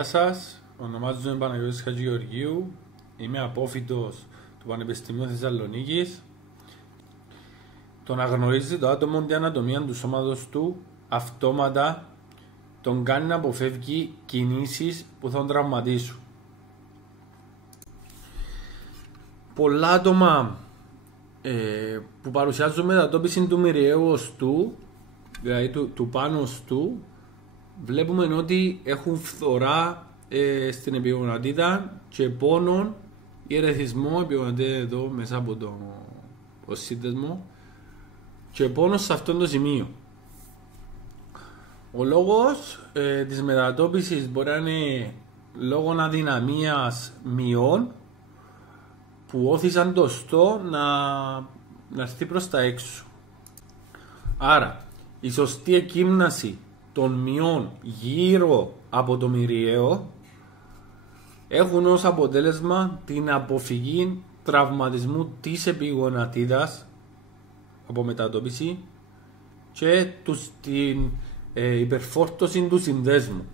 Γεια σας, ονομάζομαι Παναγιώτης Χατζηγεωργίου, είμαι απόφοιτος του Πανεπιστημίου Θεσσαλονίκης. Το να γνωρίζει το άτομο την ανατομία του σώματος του αυτόματα τον κάνει να αποφεύγει κινήσεις που θα τον τραυματίσουν. Πολλά άτομα που παρουσιάζουν μετατόπιση του μυριαίου οστού, δηλαδή του πάνω οστού, βλέπουμε ότι έχουν φθορά στην επιγονατίδα και πόνον ή ερεθισμό, επιγονατίδα εδώ μέσα από το σύνδεσμο, και πόνο σε αυτό το σημείο. Ο λόγος της μετατόπισης μπορεί να είναι λόγω αδυναμίας μειών που όθησαν το οστό να έρθει προς τα έξω. Άρα η σωστή εκείμναση των μειών γύρω από το μυριαίο έχουν ως αποτέλεσμα την αποφυγή τραυματισμού της επιγονατίδας από μετατόπιση και την υπερφόρτωση του συνδέσμου.